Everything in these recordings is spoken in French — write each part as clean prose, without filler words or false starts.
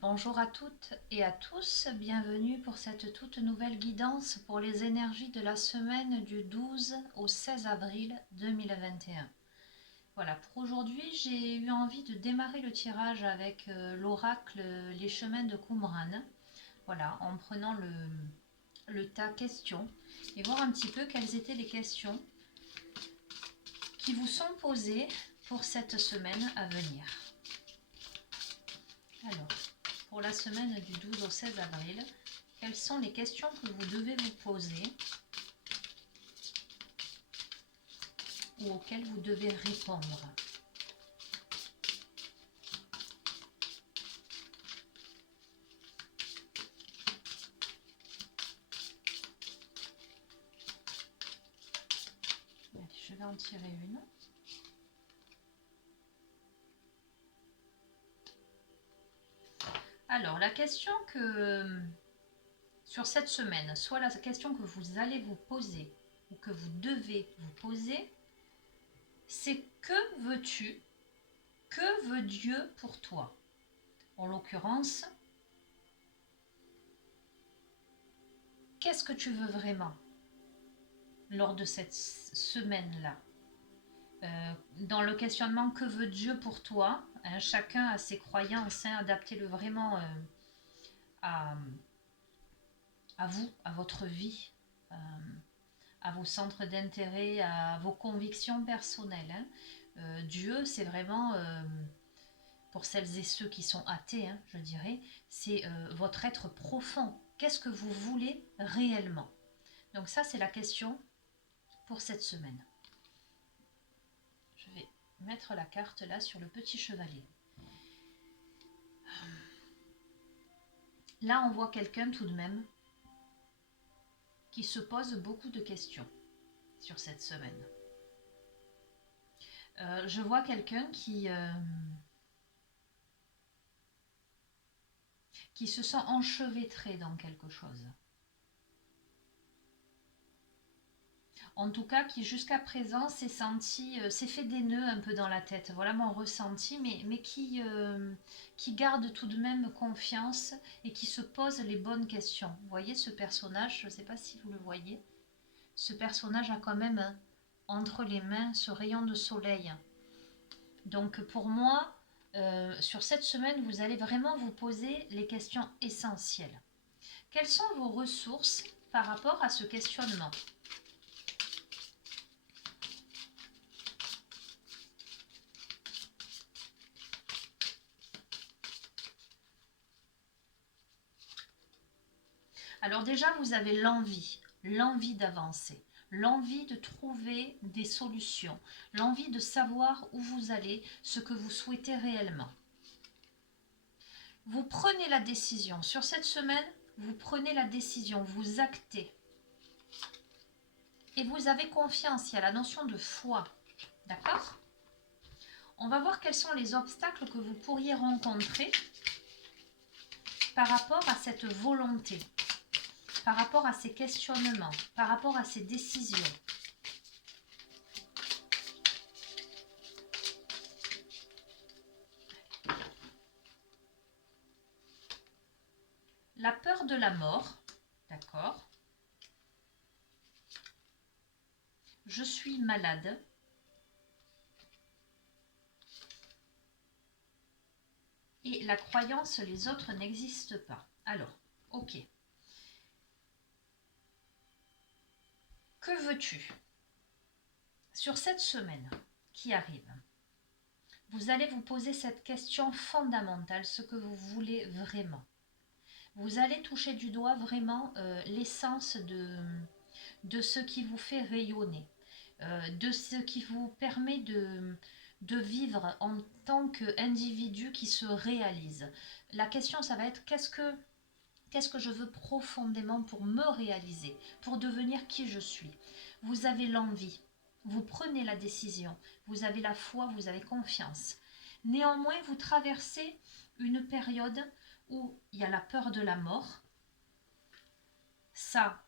Bonjour à toutes et à tous, bienvenue pour cette toute nouvelle guidance pour les énergies de la semaine du 12 au 16 avril 2021. Voilà, pour aujourd'hui, j'ai eu envie de démarrer le tirage avec l'oracle Les Chemins de Qumran. Voilà, en prenant le tas questions et voir un petit peu quelles étaient les questions qui vous sont posées pour cette semaine à venir. Alors, pour la semaine du 12 au 16 avril, quelles sont les questions que vous devez vous poser ou auxquelles vous devez répondre? Allez, je vais en tirer une. Alors, la question que sur cette semaine, soit la question que vous allez vous poser ou que vous devez vous poser, c'est que veux-tu? Que veut Dieu pour toi? En l'occurrence, qu'est-ce que tu veux vraiment lors de cette semaine-là? Dans le questionnement que veut Dieu pour toi, hein, chacun a ses croyances, hein, adaptez-le vraiment à, à vous, à votre vie, à vos centres d'intérêt, à vos convictions personnelles. Hein. Dieu, c'est vraiment, pour celles et ceux qui sont athées, hein, je dirais, c'est votre être profond. Qu'est-ce que vous voulez réellement? Donc ça, c'est la question pour cette semaine. Je vais mettre la carte là sur le petit chevalier. Là, on voit quelqu'un tout de même qui se pose beaucoup de questions sur cette semaine. Je vois quelqu'un qui se sent enchevêtré dans quelque chose. En tout cas, qui jusqu'à présent s'est fait des nœuds un peu dans la tête. Voilà mon ressenti, mais qui garde tout de même confiance et qui se pose les bonnes questions. Vous voyez ce personnage, je ne sais pas si vous le voyez. Ce personnage a quand même entre les mains ce rayon de soleil. Donc pour moi, sur cette semaine, vous allez vraiment vous poser les questions essentielles. Quelles sont vos ressources par rapport à ce questionnement? Alors déjà, vous avez l'envie d'avancer, l'envie de trouver des solutions, l'envie de savoir où vous allez, ce que vous souhaitez réellement. Vous prenez la décision. Sur cette semaine, vous prenez la décision, vous actez. Et vous avez confiance, il y a la notion de foi. D'accord? On va voir quels sont les obstacles que vous pourriez rencontrer par rapport à cette volonté, par rapport à ces questionnements, par rapport à ces décisions. La peur de la mort, d'accord? Je suis malade. Et la croyance, les autres n'existent pas. Alors, ok. Que veux-tu? Sur cette semaine qui arrive, vous allez vous poser cette question fondamentale, ce que vous voulez vraiment. Vous allez toucher du doigt vraiment l'essence de ce qui vous fait rayonner, de ce qui vous permet de vivre en tant qu'individu qui se réalise. La question, ça va être qu'est-ce que je veux profondément pour me réaliser, pour devenir qui je suis. Vous avez l'envie, vous prenez la décision, vous avez la foi, vous avez confiance. Néanmoins, vous traversez une période où il y a la peur de la mort. Ça,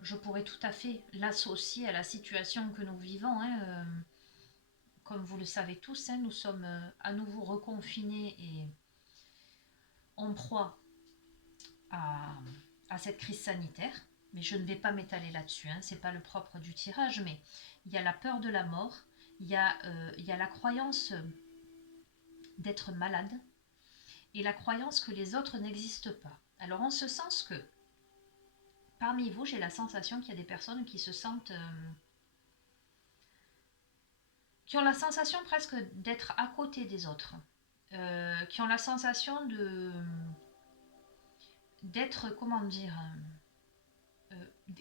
je pourrais tout à fait l'associer à la situation que nous vivons. Hein. Comme vous le savez tous, hein, nous sommes à nouveau reconfinés en proie à cette crise sanitaire, mais je ne vais pas m'étaler là-dessus, hein, c'est pas le propre du tirage, mais il y a la peur de la mort, il y a la croyance d'être malade et la croyance que les autres n'existent pas. Alors en ce sens que parmi vous, j'ai la sensation qu'il y a des personnes qui se sentent qui ont la sensation presque d'être à côté des autres, qui ont la sensation d'être, comment dire,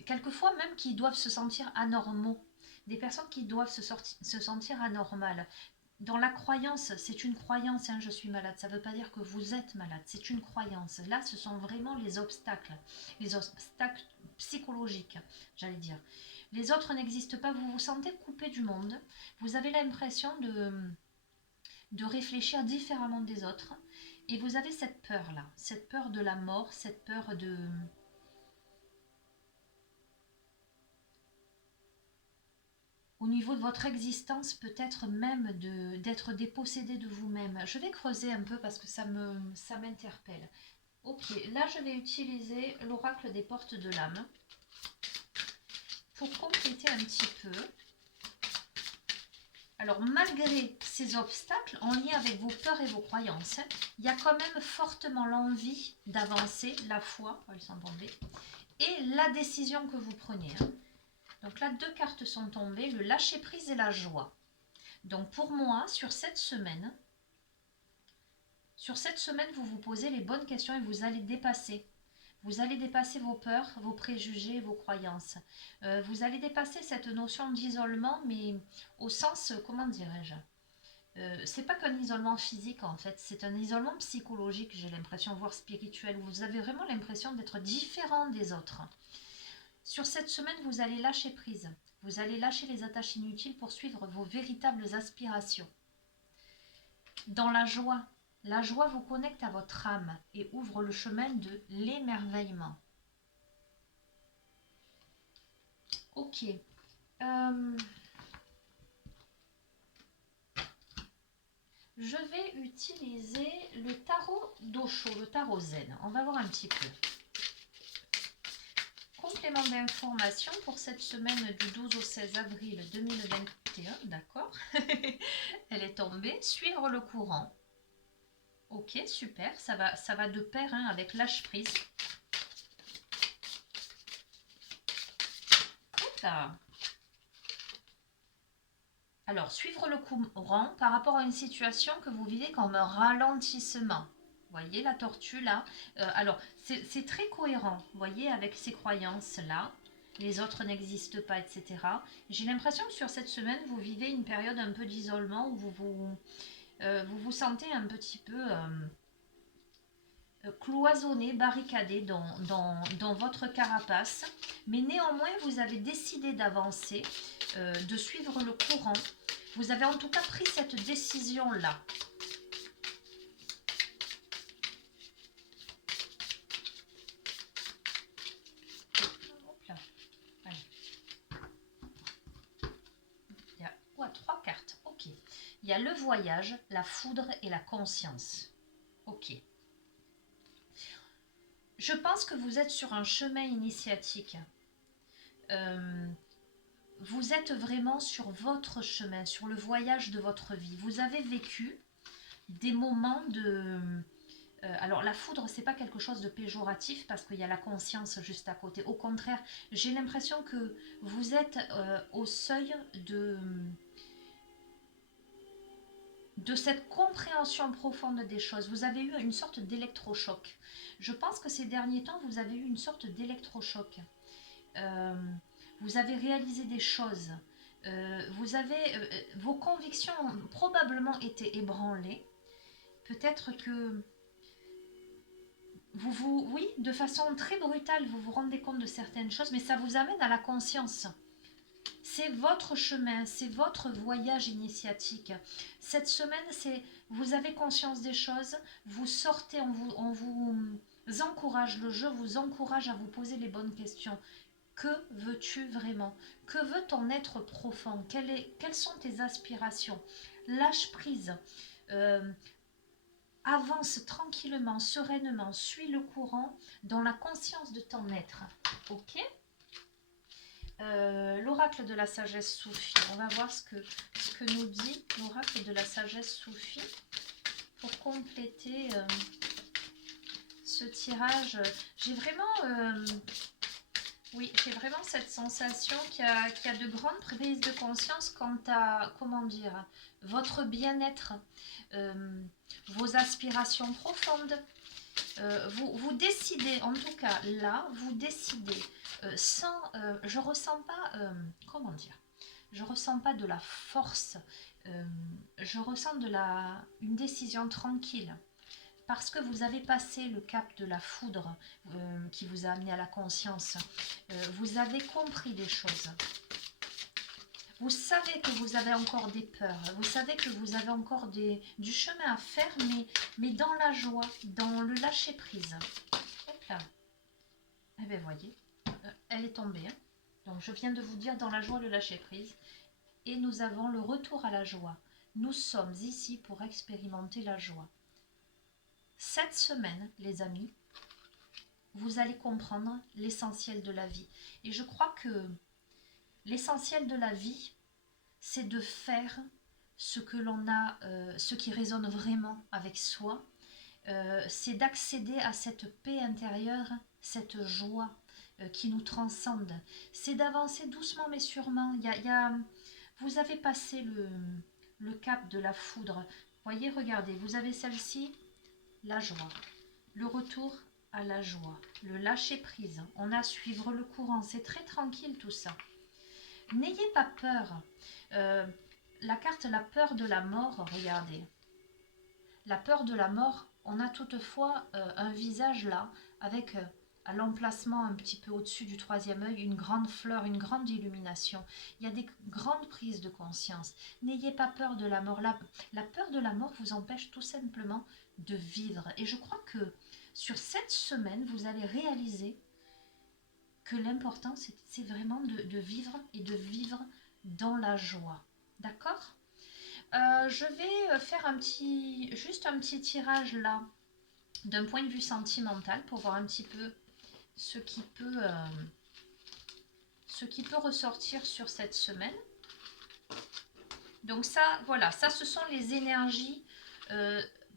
quelquefois même qui doivent se sentir anormaux, des personnes qui doivent se sentir anormales. Dans la croyance, c'est une croyance, hein, je suis malade, ça ne veut pas dire que vous êtes malade, c'est une croyance. Là, ce sont vraiment les obstacles psychologiques, j'allais dire. Les autres n'existent pas, vous vous sentez coupé du monde, vous avez l'impression de réfléchir différemment des autres, et vous avez cette peur-là, cette peur de la mort, cette peur de... Au niveau de votre existence, peut-être même d'être dépossédé de vous-même. Je vais creuser un peu parce que ça m'interpelle. Ok, là je vais utiliser l'oracle des portes de l'âme pour compléter un petit peu. Alors malgré ces obstacles, en lien avec vos peurs et vos croyances, il y a quand même fortement l'envie d'avancer, la foi, elles sont tombées, et la décision que vous prenez. Donc là, 2 cartes sont tombées, le lâcher-prise et la joie. Donc pour moi, sur cette semaine, vous vous posez les bonnes questions et vous allez dépasser. Vous allez dépasser vos peurs, vos préjugés, vos croyances. Vous allez dépasser cette notion d'isolement, mais au sens, comment dirais-je, c'est pas qu'un isolement physique en fait, c'est un isolement psychologique, j'ai l'impression, voire spirituel. Vous avez vraiment l'impression d'être différent des autres. Sur cette semaine, vous allez lâcher prise. Vous allez lâcher les attaches inutiles pour suivre vos véritables aspirations. Dans la joie vous connecte à votre âme et ouvre le chemin de l'émerveillement. Ok. Je vais utiliser le tarot d'Osho, le tarot zen. On va voir un petit peu. Complément d'information pour cette semaine du 12 au 16 avril 2021, d'accord. Elle est tombée. Suivre le courant. Ok, super, ça va de pair hein, avec lâche-prise. Alors, suivre le courant par rapport à une situation que vous vivez comme un ralentissement. Vous voyez la tortue là. Alors, c'est très cohérent, vous voyez, avec ces croyances-là. Les autres n'existent pas, etc. J'ai l'impression que sur cette semaine, vous vivez une période un peu d'isolement où vous vous sentez un petit peu cloisonné, barricadé dans votre carapace. Mais néanmoins, vous avez décidé d'avancer, de suivre le courant. Vous avez en tout cas pris cette décision-là. Il y a 3 cartes. Ok. Il y a le voyage, la foudre et la conscience. Ok. Je pense que vous êtes sur un chemin initiatique. Vous êtes vraiment sur votre chemin, sur le voyage de votre vie. Vous avez vécu des moments de... alors la foudre, c'est pas quelque chose de péjoratif parce qu'il y a la conscience juste à côté. Au contraire, j'ai l'impression que vous êtes au seuil de cette compréhension profonde des choses. Vous avez eu une sorte d'électrochoc. Je pense que ces derniers temps, vous avez eu une sorte d'électrochoc. Vous avez réalisé des choses. Vos convictions ont probablement été ébranlées. Peut-être que oui, de façon très brutale, vous vous rendez compte de certaines choses, mais ça vous amène à la conscience. C'est votre chemin, c'est votre voyage initiatique. Cette semaine, vous avez conscience des choses, vous sortez, on vous encourage, le jeu vous encourage à vous poser les bonnes questions. Que veux-tu vraiment? Que veut ton être profond? Quelles sont tes aspirations? Lâche prise. avance tranquillement, sereinement, suis le courant dans la conscience de ton être. Ok. L'oracle de la sagesse soufie. On va voir ce que nous dit l'oracle de la sagesse soufie pour compléter ce tirage. J'ai vraiment, oui, j'ai vraiment cette sensation qu'il y a de grandes prises de conscience quant à, comment dire, votre bien-être, vos aspirations profondes. Vous décidez, en tout cas là, vous décidez sans, je ressens pas, comment dire, je ressens pas de la force, je ressens une décision tranquille. Parce que vous avez passé le cap de la foudre qui vous a amené à la conscience, vous avez compris des choses. Vous savez que vous avez encore des peurs, vous savez que vous avez encore du chemin à faire, mais dans la joie, dans le lâcher-prise. Hop là. Eh bien, voyez, elle est tombée. Hein. Donc, je viens de vous dire dans la joie, le lâcher-prise. Et nous avons le retour à la joie. Nous sommes ici pour expérimenter la joie. Cette semaine, les amis, vous allez comprendre l'essentiel de la vie. Et je crois que l'essentiel de la vie, c'est de faire ce que l'on a, ce qui résonne vraiment avec soi. C'est d'accéder à cette paix intérieure, cette joie qui nous transcende. C'est d'avancer doucement mais sûrement. Vous avez passé le cap de la foudre. Voyez, regardez, vous avez celle-ci, la joie. Le retour à la joie, le lâcher prise, on a à suivre le courant, c'est très tranquille tout ça. N'ayez pas peur. La carte, la peur de la mort, regardez. La peur de la mort, on a toutefois un visage là, avec à l'emplacement un petit peu au-dessus du troisième œil, une grande fleur, une grande illumination. Il y a des grandes prises de conscience. N'ayez pas peur de la mort. La peur de la mort vous empêche tout simplement de vivre. Et je crois que sur cette semaine, vous allez réaliser que l'important, c'est vraiment de vivre et de vivre dans la joie. D'accord ? Je vais faire juste un petit tirage là, d'un point de vue sentimental, pour voir un petit peu ce qui peut ressortir sur cette semaine. Donc ça, voilà, ça ce sont les énergies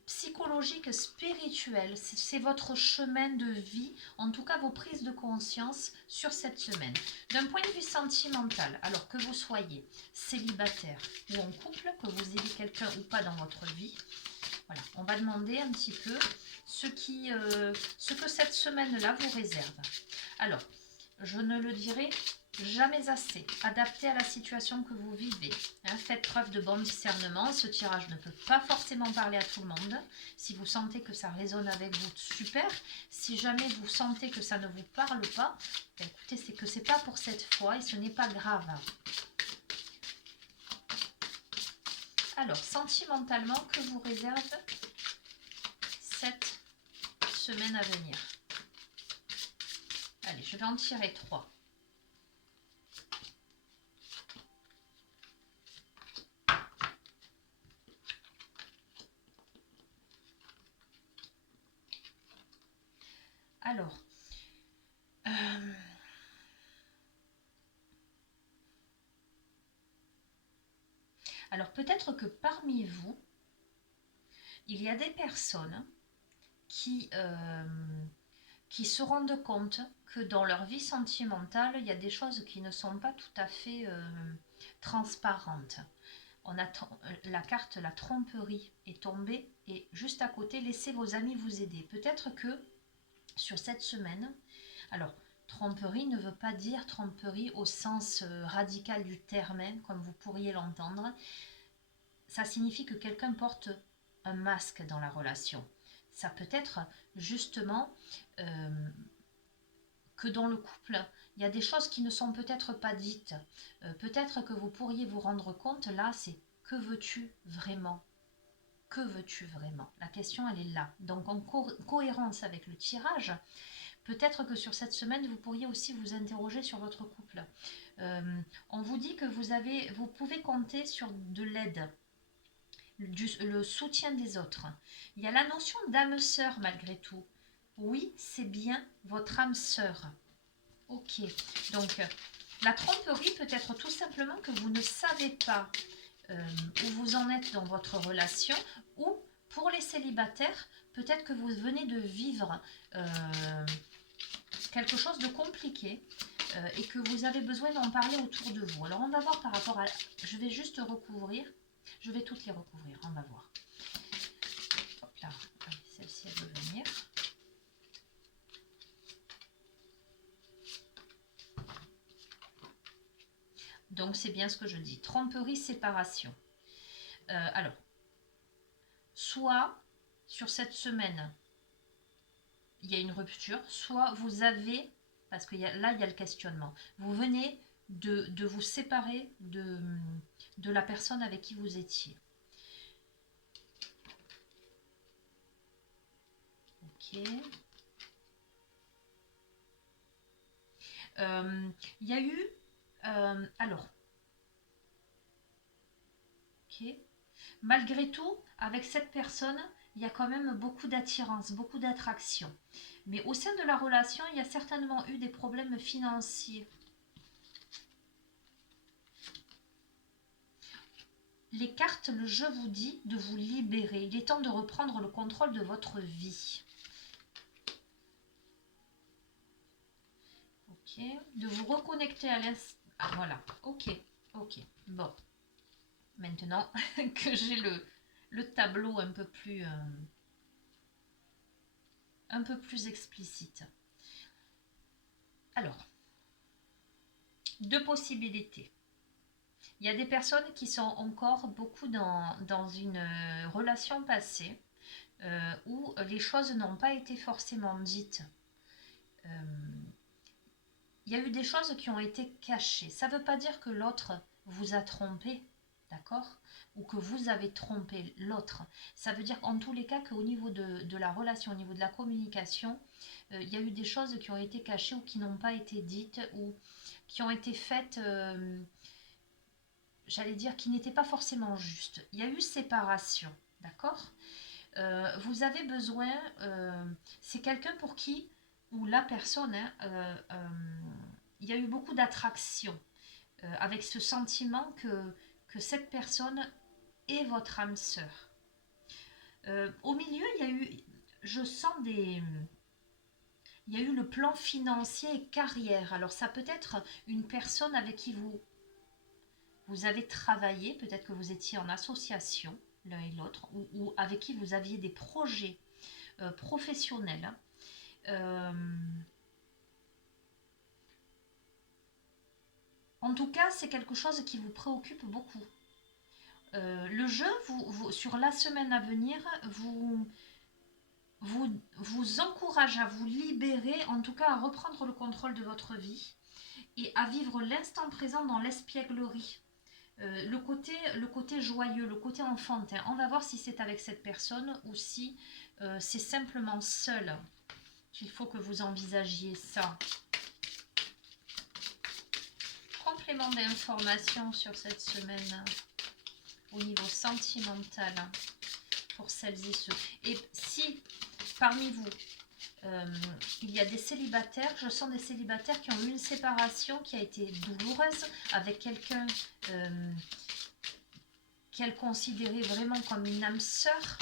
psychologiques, spirituelles. C'est votre chemin de vie, en tout cas vos prises de conscience sur cette semaine. D'un point de vue sentimental, alors que vous soyez célibataire ou en couple, que vous ayez quelqu'un ou pas dans votre vie, voilà, on va demander un petit peu ce que cette semaine-là vous réserve. Alors, je ne le dirai jamais assez, adapté à la situation que vous vivez. Hein, faites preuve de bon discernement. Ce tirage ne peut pas forcément parler à tout le monde. Si vous sentez que ça résonne avec vous, super. Si jamais vous sentez que ça ne vous parle pas, ben écoutez, c'est que c'est pas pour cette fois et ce n'est pas grave. Alors, sentimentalement, que vous réserve cette semaine à venir? Allez, je vais en tirer 3. Alors peut-être que parmi vous, il y a des personnes qui se rendent compte que dans leur vie sentimentale, il y a des choses qui ne sont pas tout à fait transparentes. On a la carte la tromperie est tombée et juste à côté, laissez vos amis vous aider. Peut-être que sur cette semaine, alors tromperie ne veut pas dire tromperie au sens radical du terme, comme vous pourriez l'entendre. Ça signifie que quelqu'un porte un masque dans la relation. Ça peut être justement que dans le couple, il y a des choses qui ne sont peut-être pas dites. Peut-être que vous pourriez vous rendre compte, là, c'est que veux-tu vraiment ? Que veux-tu vraiment ? La question, elle est là. Donc, en cohérence avec le tirage, peut-être que sur cette semaine, vous pourriez aussi vous interroger sur votre couple. On vous dit que vous pouvez compter sur de l'aide. le soutien des autres. Il y a la notion d'âme sœur malgré tout. Oui, c'est bien votre âme sœur. Ok, donc la tromperie peut être tout simplement que vous ne savez pas où vous en êtes dans votre relation, ou pour les célibataires, peut-être que vous venez de vivre quelque chose de compliqué et que vous avez besoin d'en parler autour de vous. Alors on va voir par rapport à... Je vais juste recouvrir, je vais toutes les recouvrir, on va voir. Hop là, celle-ci elle veut venir. Donc c'est bien ce que je dis, tromperie, séparation. Alors, soit sur cette semaine, il y a une rupture, soit vous avez, parce que là il y a le questionnement, vous venez de vous séparer de la personne avec qui vous étiez. Ok. Il y a eu, alors, ok. Malgré tout, avec cette personne, il y a quand même beaucoup d'attirance, beaucoup d'attraction. Mais au sein de la relation, il y a certainement eu des problèmes financiers. Les cartes, le jeu vous dit de vous libérer. Il est temps de reprendre le contrôle de votre vie. Ok. De vous reconnecter à l'instant. Ah, voilà. Ok. Ok. Bon. Maintenant que j'ai le tableau un peu plus explicite. Alors, deux possibilités. Il y a des personnes qui sont encore beaucoup dans une relation passée où les choses n'ont pas été forcément dites. Il y a eu des choses qui ont été cachées. Ça ne veut pas dire que l'autre vous a trompé, d'accord? Ou que vous avez trompé l'autre. Ça veut dire en tous les cas qu'au niveau de la relation, au niveau de la communication, il y a eu des choses qui ont été cachées ou qui n'ont pas été dites ou qui ont été faites, j'allais dire, qui n'étaient pas forcément justes. Il y a eu séparation, d'accord? Vous avez besoin, c'est quelqu'un pour qui, ou la personne, il y a eu beaucoup d'attraction, avec ce sentiment que cette personne est votre âme sœur. Au milieu, il y a eu, je sens il y a eu le plan financier et carrière. Alors ça peut être une personne avec qui vous avez travaillé, peut-être que vous étiez en association l'un et l'autre, ou avec qui vous aviez des projets professionnels. En tout cas, c'est quelque chose qui vous préoccupe beaucoup. Le jeu, sur la semaine à venir, vous encourage à vous libérer, en tout cas à reprendre le contrôle de votre vie et à vivre l'instant présent dans l'espièglerie. Le côté joyeux, le côté enfantin. On va voir si c'est avec cette personne ou si c'est simplement seul qu'il faut que vous envisagiez ça. Complément d'information sur cette semaine au niveau sentimental pour celles et ceux. Et si parmi vous, il y a des célibataires, je sens des célibataires qui ont eu une séparation qui a été douloureuse avec quelqu'un qu'elle considérait vraiment comme une âme sœur,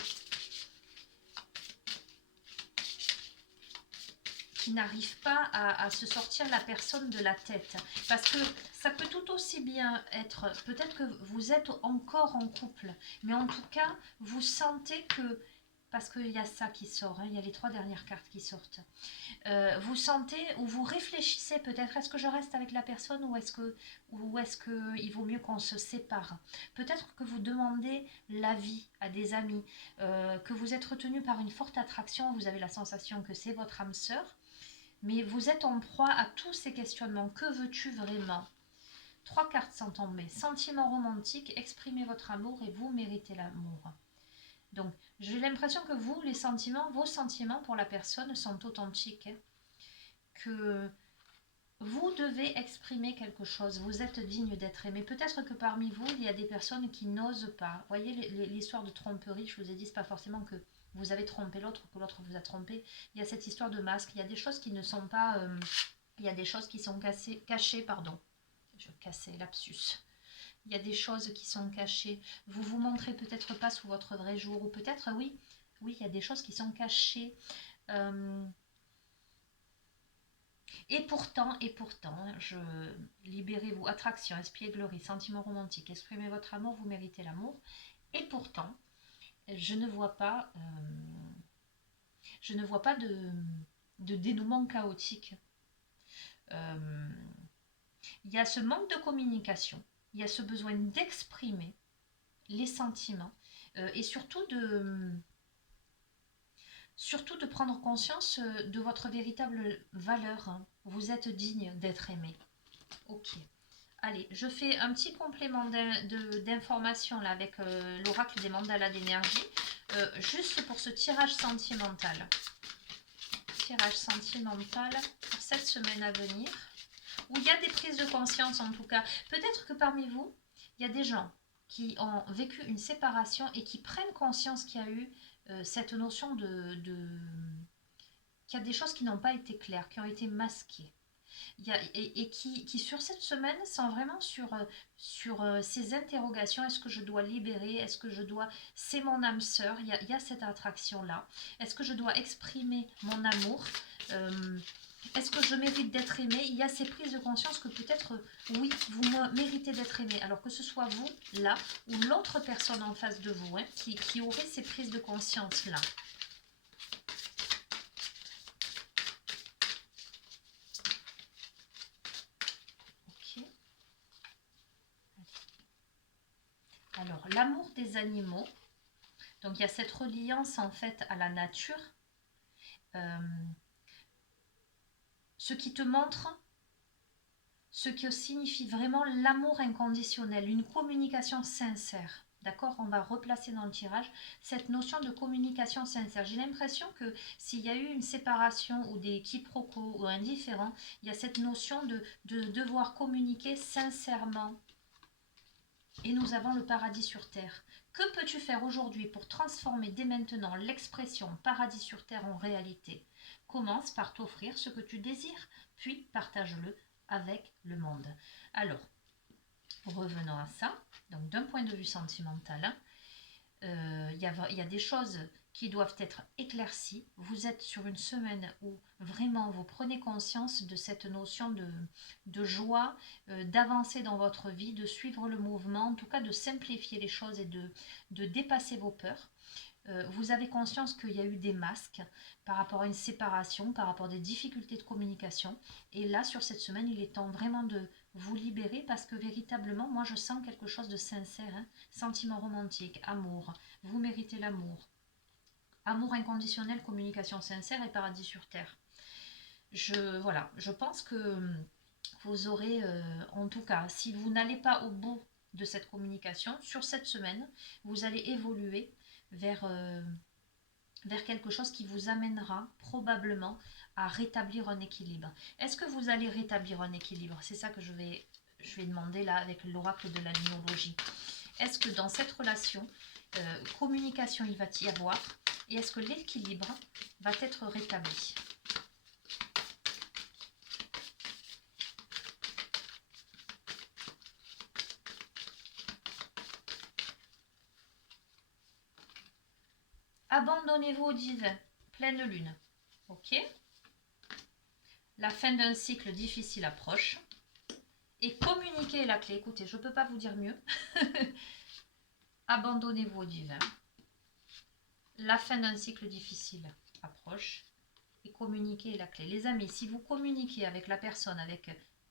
qui n'arrive pas à se sortir la personne de la tête. Parce que ça peut tout aussi bien être, peut-être que vous êtes encore en couple, mais en tout cas, vous sentez que, parce qu'il y a ça qui sort, hein, il y a les 3 dernières cartes qui sortent, vous sentez ou vous réfléchissez peut-être, est-ce que je reste avec la personne ou est-ce que il vaut mieux qu'on se sépare? Peut-être que vous demandez l'avis à des amis, que vous êtes retenu par une forte attraction, vous avez la sensation que c'est votre âme sœur, mais vous êtes en proie à tous ces questionnements. Que veux-tu vraiment? 3 cartes sont tombées. Sentiment romantique, exprimez votre amour et vous méritez l'amour. Donc, j'ai l'impression que vous, vos sentiments pour la personne sont authentiques. Hein, que Vous devez exprimer quelque chose, vous êtes digne d'être aimé. Peut-être que parmi vous, il y a des personnes qui n'osent pas. Vous voyez, l'histoire de tromperie, je vous ai dit, c'est pas forcément que vous avez trompé l'autre, que l'autre vous a trompé. Il y a cette histoire de masque, il y a des choses qui ne sont pas... il y a des choses qui sont cachées, pardon. Je cassais, lapsus. Il y a des choses qui sont cachées. Vous vous montrez peut-être pas sous votre vrai jour, ou peut-être, oui, oui, il y a des choses qui sont cachées. Euh, et pourtant, libérez-vous, attraction, espièglerie, sentiment romantique, exprimez votre amour, vous méritez l'amour. Et pourtant, je ne vois pas, de dénouement chaotique. Euh, il y a ce manque de communication, il y a ce besoin d'exprimer les sentiments et surtout de prendre conscience de votre véritable valeur. Hein. Vous êtes digne d'être aimé. Ok. Allez, je fais un petit complément d'information là avec l'oracle des mandalas d'énergie, juste pour ce tirage sentimental. Tirage sentimental pour cette semaine à venir, où il y a des prises de conscience en tout cas. Peut-être que parmi vous, il y a des gens qui ont vécu une séparation et qui prennent conscience qu'il y a eu cette notion qu'il y a des choses qui n'ont pas été claires, qui ont été masquées. Et qui, sur cette semaine, sont vraiment sur ces interrogations. Est-ce que je dois libérer? Est-ce que je dois... C'est mon âme sœur, il y a cette attraction-là. Est-ce que je dois exprimer mon amour? Est-ce que je mérite d'être aimée? Il y a ces prises de conscience que peut-être, oui, vous méritez d'être aimé. Alors que ce soit vous, là, ou l'autre personne en face de vous, hein, qui aurait ces prises de conscience-là. Alors, l'amour des animaux. Donc, il y a cette reliance en fait à la nature. Ce qui te montre, ce qui signifie vraiment l'amour inconditionnel, une communication sincère. D'accord? On va replacer dans le tirage cette notion de communication sincère. J'ai l'impression que s'il y a eu une séparation ou des quiproquos ou un différend, il y a cette notion de devoir communiquer sincèrement. Et nous avons le paradis sur terre. Que peux-tu faire aujourd'hui pour transformer dès maintenant l'expression paradis sur terre en réalité? Commence par t'offrir ce que tu désires, puis partage-le avec le monde. Alors, revenons à ça. Donc, d'un point de vue sentimental, il y a des choses qui doivent être éclaircies. Vous êtes sur une semaine où vraiment vous prenez conscience de cette notion de joie, d'avancer dans votre vie, de suivre le mouvement, en tout cas de simplifier les choses et de dépasser vos peurs. Vous avez conscience qu'il y a eu des masques par rapport à une séparation, par rapport à des difficultés de communication. Et là, sur cette semaine, il est temps vraiment de vous libérer parce que véritablement, moi, je sens quelque chose de sincère. Hein, sentiment romantique, amour. Vous méritez l'amour. Amour inconditionnel, communication sincère et paradis sur terre. Voilà, je pense que vous aurez, en tout cas, si vous n'allez pas au bout de cette communication, sur cette semaine, vous allez évoluer vers quelque chose qui vous amènera probablement à rétablir un équilibre. Est-ce que vous allez rétablir un équilibre? C'est ça que je vais demander là avec l'oracle de la numérologie. Est-ce que dans cette relation, communication il va y avoir, et est-ce que l'équilibre va être rétabli? Abandonnez-vous au divin, pleine lune. Ok? La fin d'un cycle difficile approche. Et communiquer est la clé. Écoutez, je ne peux pas vous dire mieux. Abandonnez-vous au divin. La fin d'un cycle difficile approche. Et communiquer est la clé. Les amis, si vous communiquez avec la personne,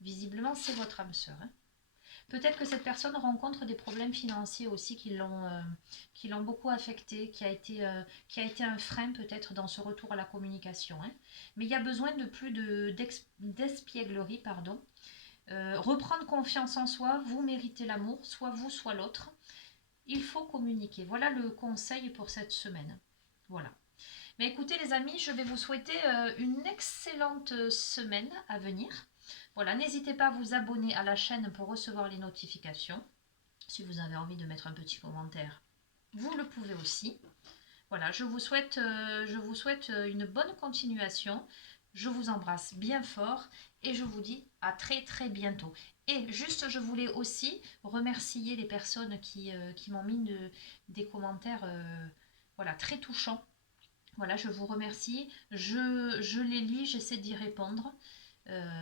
visiblement c'est votre âme sœur. Hein. Peut-être que cette personne rencontre des problèmes financiers aussi qui l'ont beaucoup affecté, qui a été un frein peut-être dans ce retour à la communication. Hein. Mais il y a besoin de plus d'espièglerie, pardon. Reprendre confiance en soi, vous méritez l'amour, soit vous, soit l'autre. Il faut communiquer. Voilà le conseil pour cette semaine. Voilà. Mais écoutez les amis, je vais vous souhaiter une excellente semaine à venir. Voilà, n'hésitez pas à vous abonner à la chaîne pour recevoir les notifications. Si vous avez envie de mettre un petit commentaire, vous le pouvez aussi. Voilà, je vous souhaite une bonne continuation. Je vous embrasse bien fort et je vous dis à très très bientôt. Et juste, je voulais aussi remercier les personnes qui m'ont mis des commentaires voilà, très touchants. Voilà, je vous remercie. Je les lis, j'essaie d'y répondre.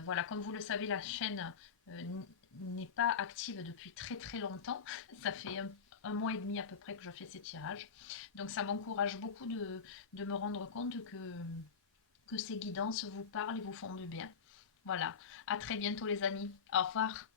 Voilà, comme vous le savez, la chaîne n'est pas active depuis très très longtemps. Ça fait un mois et demi à peu près que je fais ces tirages. Donc ça m'encourage beaucoup de me rendre compte que ces guidances vous parlent et vous font du bien. Voilà, à très bientôt les amis. Au revoir.